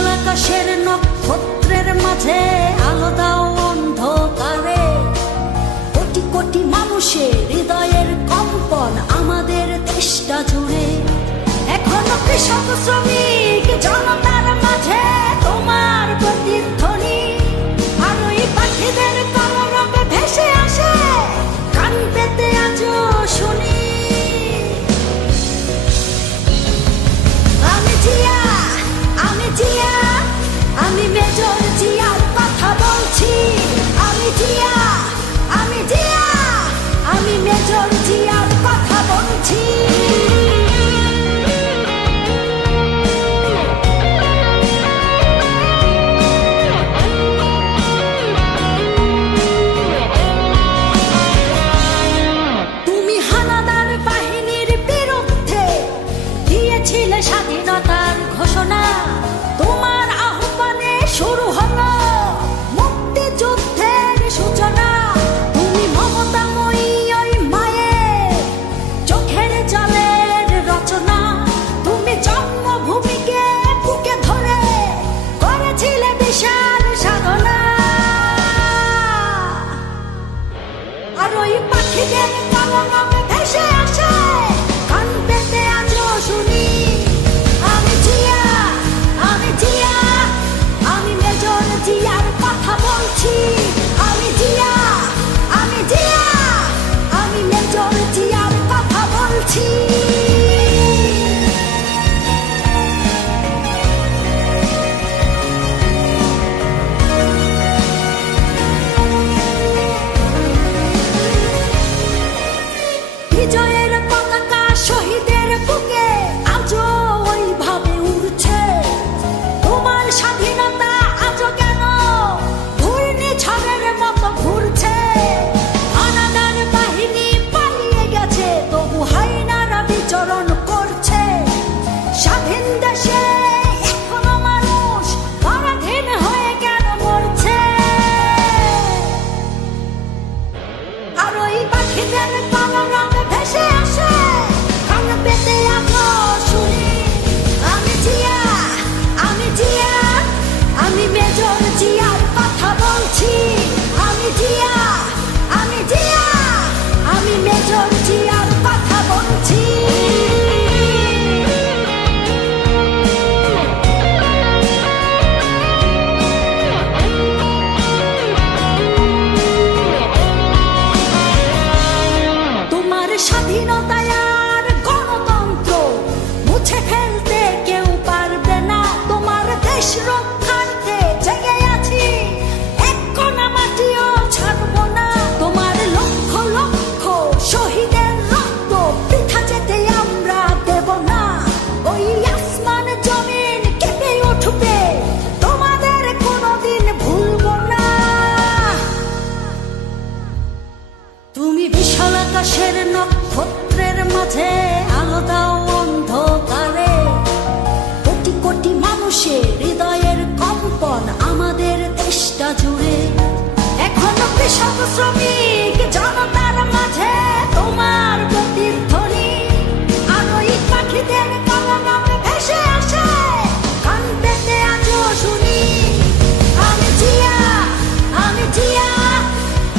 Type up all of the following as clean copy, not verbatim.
বিশাল আকাশের নক্ষত্রের মাঝে আলো দাও অন্ধকারে। কোটি কোটি মানুষের হৃদয়ের কম্পন আমাদের দেশটা জুড়ে। এখনো কৃষক শ্রমিক জনতার মাঝে তোমার প্রতিধ্বনি। আর ওই পাখিদের কলরবে ভেসে আসে কান পেতে আজও শুনি। আমি জিয়া, আমি জিয়া, আমি মেজর জিয়ার কথা বলছি। আমি জিয়া, আমি জিয়া, আমি মেজর জিয়ার কথা বলছি। তুমি হানাদার বাহিনীর বিরুদ্ধে দিয়েছিলে স্বাধীনতার ঘোষণা। তোমার আহ্বানে শুরু হলো মুক্তিযুদ্ধের সূচনা। তুমি মমতাময়ী ওই মায়ের চোখের জলের রচনা। তুমি জন্মভূমিকে বুকে ধরে করেছিলে বিশাল সাধনা। আর ওই পাখিদের কলরবে ভেসে আসে কান পেতে আজও শুনি। আমি জিয়া, আমি জিয়া, আমি মেজর জিয়ার কথা বলছি। আমি জিয়া, আমি জিয়া, আমি মেজর জিয়ার কথা বলছি। বিজয়ের পতাকা শহীদের বুকে আজও ওইভাবে উড়ছে। তোমার স্বাধীনতা আজও কেন ঘূর্ণিঝড়ের মতো ঘুরছে। হানাদার বাহিনী পালিয়ে গেছে, তবু হাইনারা বিচরণ করছে। স্বাধীন দেশে এখনো মানুষ পরাধীন হয়ে কেন মরছে। আর ওই পাখিদের কলরবে ভেসে আসে কান পেতে আজও শুনি। আমি জিয়া, আমি জিয়া, আমি মেজর জিয়ার কথা বলছি। আমি জিয়া, আমি জিয়া, আমি মেজর জিয়ার কথা বলছি। তোমার স্বাধীনতায় আর গণতন্ত্র মুছে ফেলতে কেউ পারবে না। তোমার দেশ রক্ষার্থে জেগে আছি, এক কণা মাটিও ছাড়ব না। তোমার লক্ষ লক্ষ শহীদের রক্ত বৃথা যেতে আমরা দেব না। ওই আসমান জমিন কেঁপে উঠবে, তোমাদের কোনোদিন ভুলব না। তুমি বিশাল আকাশের নক্ষত্রের মাঝে আলো দাও অন্ধকারে। কোটি কোটি মানুষের হৃদয়ের কম্পন আমাদের দেশটা জুড়ে। এখনো কৃষক শ্রমিক জনতার মাঝে তোমার প্রতিধ্বনি। আর ওই পাখিদের কলরবে ভেসে আসে কান পেতে আজও শুনি। আমি জিয়া, আমি জিয়া,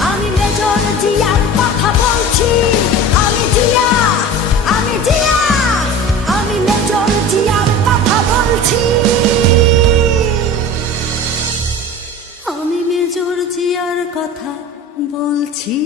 আমি মেজর জিয়ার কথা বলছি। আমি জিয়া, আমি জিয়া, আমি মেজর জিয়ার কথা বলছি। আমি মেজর জিয়ার কথা বলছি।